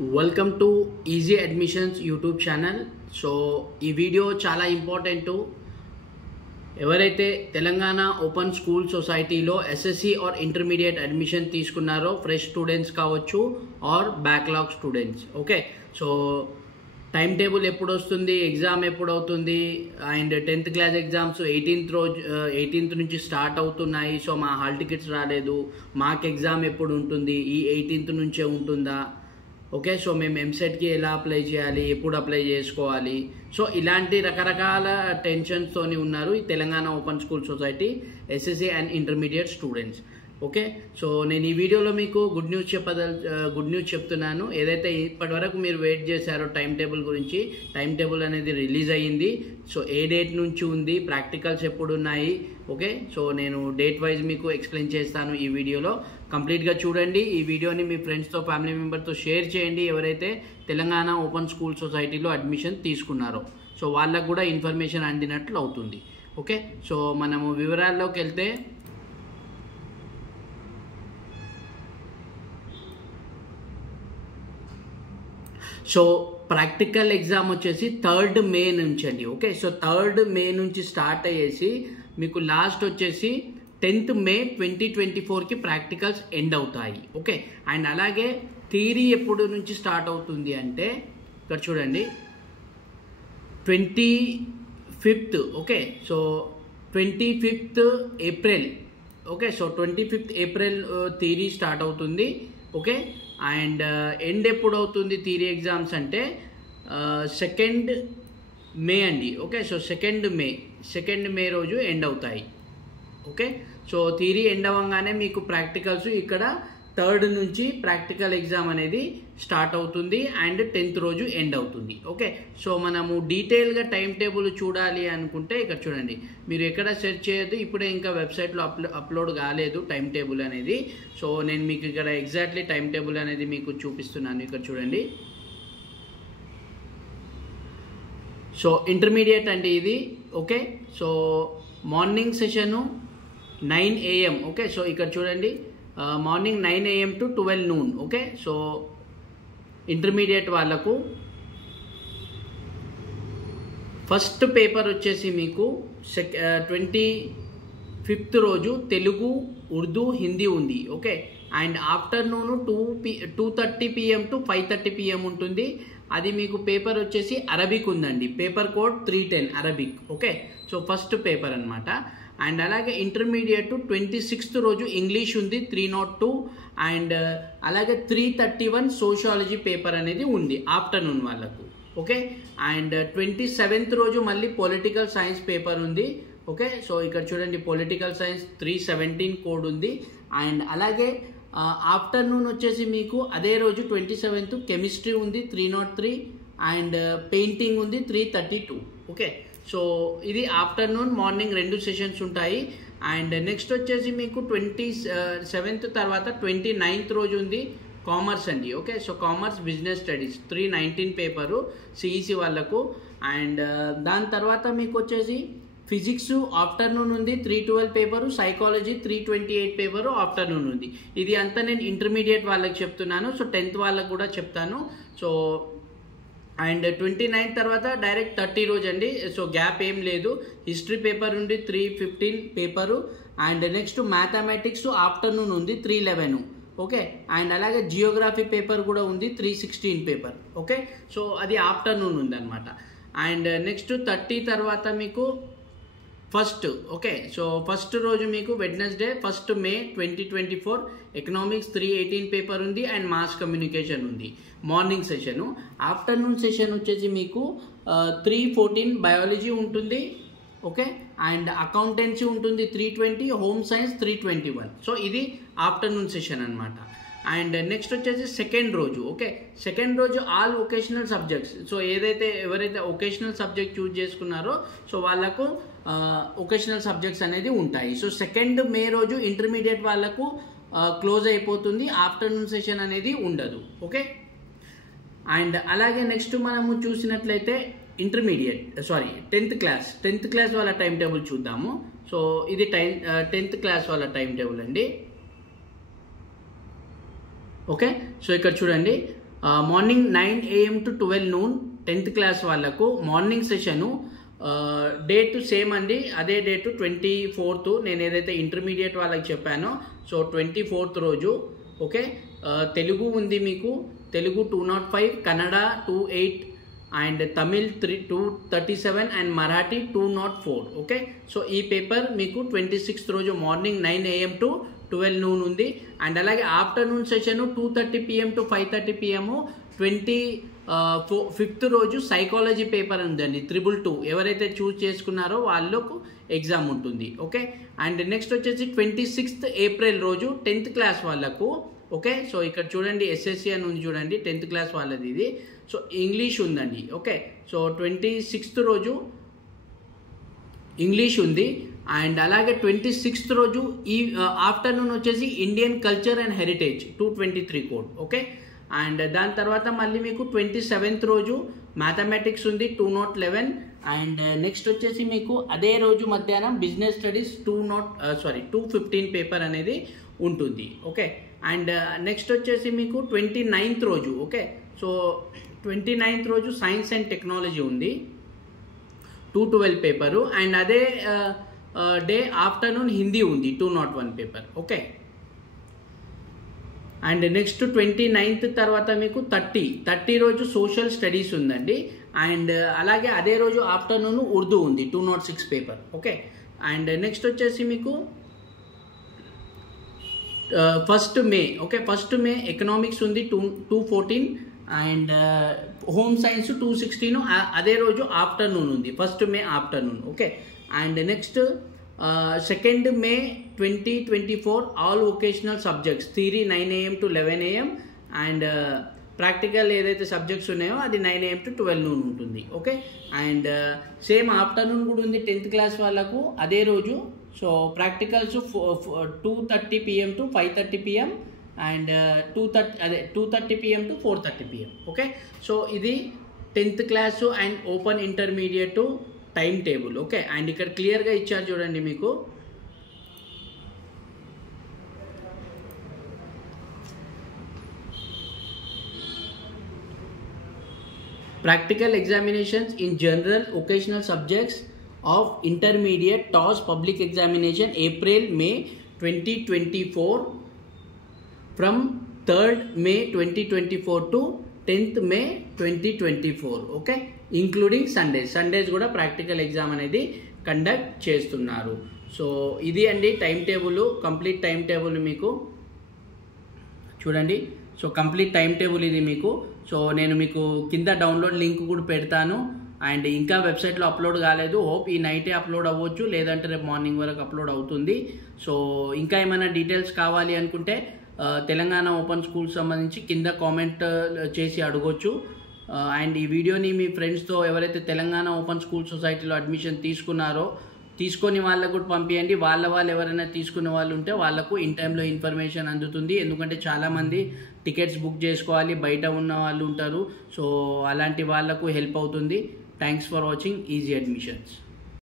Welcome to Easy Admissions YouTube channel. So ఈ video చాలా important. ఎవరైతే తెలంగాణ ఓపెన్ స్కూల్ సొసైటీలో ఎస్ఎస్సి ఆర్ ఇంటర్మీడియట్ అడ్మిషన్ తీసుకున్నారో ఫ్రెష్ స్టూడెంట్స్ కావచ్చు or backlog students. Okay, so time table ఎప్పుడు వస్తుంది, ఎగ్జామ్ ఎప్పుడు అవుతుంది, and 10th class exams 18th నుంచి స్టార్ట్ అవుతున్నాయి. సో మా హాల్ టికెట్స్ రాలేదు, మాకు ఎగ్జామ్ ఎప్పుడు ఉంటుంది, ఈ 18th నుంచే ఉంటుందా, ఓకే, సో మేము ఎంసెట్కి ఎలా అప్లై చేయాలి, ఎప్పుడు అప్లై చేసుకోవాలి, సో ఇలాంటి రకరకాల టెన్షన్స్తోని ఉన్నారు ఈ Telangana open school society SSC and intermediate students. Okay, so నేను ఈ వీడియోలో మీకు గుడ్ న్యూస్ చెప్తున్నాను. ఏదైతే ఇప్పటివరకు మీరు వెయిట్ చేశారో టైం టేబుల్ గురించి, టైం టేబుల్ అనేది రిలీజ్ అయ్యింది. సో ఏ డేట్ నుంచి ఉంది, ప్రాక్టికల్స్ ఎప్పుడు ఉన్నాయి, ఓకే, సో నేను డేట్ వైజ్ మీకు ఎక్స్ప్లెయిన్ చేస్తాను ఈ వీడియోలో. కంప్లీట్గా చూడండి. ఈ వీడియోని మీ ఫ్రెండ్స్తో, ఫ్యామిలీ మెంబర్తో షేర్ చేయండి ఎవరైతే తెలంగాణ ఓపెన్ స్కూల్ సొసైటీలో అడ్మిషన్ తీసుకున్నారో. సో వాళ్ళకు కూడా ఇన్ఫర్మేషన్ అందినట్లు అవుతుంది. ఓకే, సో మనము వివరాల్లోకి వెళ్తే, సో ప్రాక్టికల్ ఎగ్జామ్ వచ్చేసి 3rd మే నుంచి అండి. ఓకే, సో 3rd మే నుంచి స్టార్ట్ అయ్యేసి మీకు లాస్ట్ వచ్చేసి 10th మే 2024కి ప్రాక్టికల్స్ ఎండ్ అవుతాయి. ఓకే, అండ్ అలాగే థియరీ ఎప్పుడు నుంచి స్టార్ట్ అవుతుంది అంటే ఇక్కడ చూడండి 25th. Okay, so 25th April. Okay, so 25th April theory start అవుతుంది. ఓకే, అండ్ ఎండ్ ఎప్పుడు అవుతుంది థియరీ ఎగ్జామ్స్ అంటే 2nd మే అండి. ఓకే, సో 2nd మే రోజు ఎండ్ అవుతాయి. ఓకే, సో థియరీ ఎండ్ అవ్వగానే మీకు ప్రాక్టికల్స్ ఇక్కడ 3rd నుంచి ప్రాక్టికల్ ఎగ్జామ్ అనేది స్టార్ట్ అవుతుంది అండ్ 10th రోజు ఎండ్ అవుతుంది. ఓకే, సో మనము డీటెయిల్గా టైం టేబుల్ చూడాలి అనుకుంటే ఇక్కడ చూడండి, మీరు ఎక్కడ సెర్చ్ చేయొద్దు, ఇప్పుడే ఇంకా వెబ్సైట్లో అప్లోడ్ కాలేదు టైం టేబుల్ అనేది. సో నేను మీకు ఇక్కడ ఎగ్జాక్ట్లీ టైం టేబుల్ అనేది మీకు చూపిస్తున్నాను. ఇక్కడ చూడండి, సో ఇంటర్మీడియట్ అండి ఇది. Okay, so morning session 9 AM. Okay, so ఇక్కడ చూడండి morning 9 AM to 12 noon. Okay, so intermediate వాళ్ళకు ఫస్ట్ పేపర్ వచ్చేసి మీకు 25th రోజు తెలుగు, ఉర్దూ, హిందీ ఉంది. Okay, and afternoon 2:30 PM to 5:30 PM ఉంటుంది. అది మీకు పేపర్ వచ్చేసి అరబిక్ ఉందండి, paper code 310 Arabic. Okay, so first paper అనమాట. అండ్ అలాగే ఇంటర్మీడియట్ 26th రోజు ఇంగ్లీష్ ఉంది 302, అండ్ అలాగే 331 సోషియాలజీ పేపర్ అనేది ఉంది ఆఫ్టర్నూన్ వాళ్ళకు. ఓకే, అండ్ 27th రోజు మళ్ళీ పొలిటికల్ సైన్స్ పేపర్ ఉంది. ఓకే, సో ఇక్కడ చూడండి పొలిటికల్ సైన్స్ 317 కోడ్ ఉంది. అండ్ అలాగే ఆఫ్టర్నూన్ వచ్చేసి మీకు అదే రోజు 27th కెమిస్ట్రీ ఉంది 303, అండ్ పెయింటింగ్ ఉంది 332. ఓకే, సో ఇది ఆఫ్టర్నూన్, మార్నింగ్ 2 సెషన్స్ ఉంటాయి. అండ్ నెక్స్ట్ వచ్చేసి మీకు 27th తర్వాత 29th రోజు ఉంది కామర్స్ అండి. Okay, so commerce business studies 319 paper CEC వాళ్ళకు. అండ్ దాని తర్వాత మీకు వచ్చేసి ఫిజిక్స్ ఆఫ్టర్నూన్ ఉంది 312 పేపరు, సైకాలజీ 328 పేపరు ఆఫ్టర్నూన్ ఉంది. ఇది అంతా నేను ఇంటర్మీడియట్ వాళ్ళకి చెప్తున్నాను. సో 10th వాళ్ళకి కూడా చెప్తాను. సో అండ్ 29 తర్వాత డైరెక్ట్ 30 రోజు అండి. సో గ్యాప్ ఏం లేదు. హిస్టరీ పేపర్ ఉంది 315 paper, and next mathematics afternoon ఉంది 311. ఓకే, అండ్ అలాగే జియోగ్రఫీ పేపర్ కూడా ఉంది 316 పేపర్. ఓకే, సో అది ఆఫ్టర్నూన్ ఉంది అనమాట. అండ్ నెక్స్ట్ 30 తర్వాత మీకు ఫస్ట్. ఓకే, సో ఫస్ట్ రోజు మీకు వెడ్నెస్డే 1st మే 2024 ఎకనామిక్స్ 318 పేపర్ ఉంది అండ్ మాస్ కమ్యూనికేషన్ ఉంది మార్నింగ్ సెషను. ఆఫ్టర్నూన్ సెషన్ వచ్చేసి మీకు 314 బయాలజీ ఉంటుంది. ఓకే, అండ్ అకౌంటెన్సీ ఉంటుంది 320, హోమ్ సైన్స్ 321. సో ఇది ఆఫ్టర్నూన్ సెషన్ అనమాట. అండ్ నెక్స్ట్ వచ్చేసి 2nd రోజు. ఓకే, 2nd రోజు ఆల్ వొకేషనల్ సబ్జెక్ట్స్. సో ఎవరైతే వొకేషనల్ సబ్జెక్ట్ చూజ్ చేసుకున్నారో సో వాళ్ళకు వొకేషనల్ సబ్జెక్ట్స్ అనేది ఉంటాయి. సో 2nd మే రోజు ఇంటర్మీడియట్ వాళ్ళకు క్లోజ్ అయిపోతుంది, ఆఫ్టర్నూన్ సెషన్ అనేది ఉండదు. ఓకే, అండ్ అలాగే నెక్స్ట్ మనము చూసినట్లయితే ఇంటర్మీడియట్ 10th క్లాస్ వాళ్ళ టైం టేబుల్ చూద్దాము. సో ఇది 10th క్లాస్ వాళ్ళ టైం టేబుల్ అండి. ఓకే, సో ఇక్కడ చూడండి morning 9 AM to 12 noon 10th class వాళ్ళకు మార్నింగ్ సెషను డేట్ సేమ్ అండి. అదే డేటు 24th నేను ఏదైతే ఇంటర్మీడియట్ వాళ్ళకి చెప్పానో సో 24th రోజు. ఓకే, తెలుగు ఉంది మీకు, Telugu 205, Kannada 28 and Tamil 237 and Marathi 204. Okay, so ఈ పేపర్ మీకు 26th రోజు మార్నింగ్ 9 AM to 12 noon ఉంది. అండ్ అలాగే afternoon session 2:30 PM to 5:30 PM 25th రోజు సైకాలజీ పేపర్ ఉందండి 222. ఎవరైతే చూస్ చేసుకున్నారో వాళ్ళకు ఎగ్జామ్ ఉంటుంది. ఓకే, అండ్ నెక్స్ట్ వచ్చేసి 26th April రోజు 10th క్లాస్ వాళ్ళకు. ఓకే, సో ఇక్కడ చూడండి SSC అని ఉంది చూడండి, 10th క్లాస్ వాళ్ళది ఇది. సో ఇంగ్లీష్ ఉందండి. ఓకే, సో 26th రోజు ఇంగ్లీష్ ఉంది. అండ్ అలాగే 26th రోజు ఈ ఆఫ్టర్నూన్ వచ్చేసి Indian culture and heritage 223 code. Okay, and దాని తర్వాత మళ్ళీ మీకు 27th రోజు మ్యాథమెటిక్స్ ఉంది 211. అండ్ నెక్స్ట్ వచ్చేసి మీకు అదే రోజు మధ్యాహ్నం బిజినెస్ స్టడీస్ 215 పేపర్ అనేది ఉంటుంది. ఓకే, అండ్ నెక్స్ట్ వచ్చేసి మీకు 29th రోజు. ఓకే, సో 29th రోజు సైన్స్ అండ్ టెక్నాలజీ ఉంది 212 పేపరు. అండ్ అదే డే ఆఫ్టర్నూన్ హిందీ ఉంది 201 paper. Okay, and next 29th తర్వాత మీకు 30 రోజు సోషల్ స్టడీస్ ఉందండి. అండ్ అలాగే అదే రోజు ఆఫ్టర్నూన్ ఉర్దూ ఉంది 206 పేపర్. ఓకే, అండ్ నెక్స్ట్ వచ్చేసి మీకు 1st May. Okay, 1st May economics ఉంది 214 అండ్ హోమ్ సైన్స్ 216 అదే రోజు ఆఫ్టర్నూన్ ఉంది 1st May afternoon. Okay, and next 2nd May 2024 all vocational subjects theory 9 AM to 11 AM and practical ఏదైతే subjects ఉన్నాయో అది 9 AM to 12 noon ఉంటుంది. Okay, and same afternoon కూడా ఉంది 10th క్లాస్ వాళ్ళకు అదే రోజు. So practicals 2:30 PM to 5:30 PM and 2:30 PM to 4:30 PM. Okay, so ఇది 10th class and open intermediate time table. Okay, and ఇక్కడ క్లియర్గా ఇచ్చారు చూడండి మీకు. Practical examinations in general vocational subjects of intermediate TOSS public examination April May 2024 from 3rd May 2024 to 10th May 2024. Okay, including Sundays కూడా practical exam అనేది conduct చేస్తున్నారు. So ఇది అండి time table, complete time table మీకు చూడండి. So complete time table ఇది మీకు. So నేను మీకు కింద డౌన్లోడ్ లింక్ కూడా పెడతాను. అండ్ ఇంకా వెబ్సైట్లో అప్లోడ్ కాలేదు, హోప్ ఈ నైటే అప్లోడ్ అవ్వచ్చు, లేదంటే రేపు మార్నింగ్ వరకు అప్లోడ్ అవుతుంది. సో ఇంకా ఏమైనా డీటెయిల్స్ కావాలి అనుకుంటే తెలంగాణ ఓపెన్ స్కూల్ సంబంధించి కింద కామెంట్ చేసి అడగొచ్చు. అండ్ ఈ వీడియోని మీ ఫ్రెండ్స్తో ఎవరైతే తెలంగాణ ఓపెన్ స్కూల్ సొసైటీలో అడ్మిషన్ తీసుకొని వాళ్ళకు కూడా పంపించండి. వాళ్ళు ఎవరైనా తీసుకునే వాళ్ళు ఉంటే వాళ్ళకు ఇన్ టైంలో ఇన్ఫర్మేషన్ అందుతుంది. ఎందుకంటే చాలామంది టికెట్స్ బుక్ చేసుకోవాలి, బయట ఉన్న వాళ్ళు ఉంటారు. సో అలాంటి వాళ్ళకు హెల్ప్ అవుతుంది. Thanks for watching easy admissions.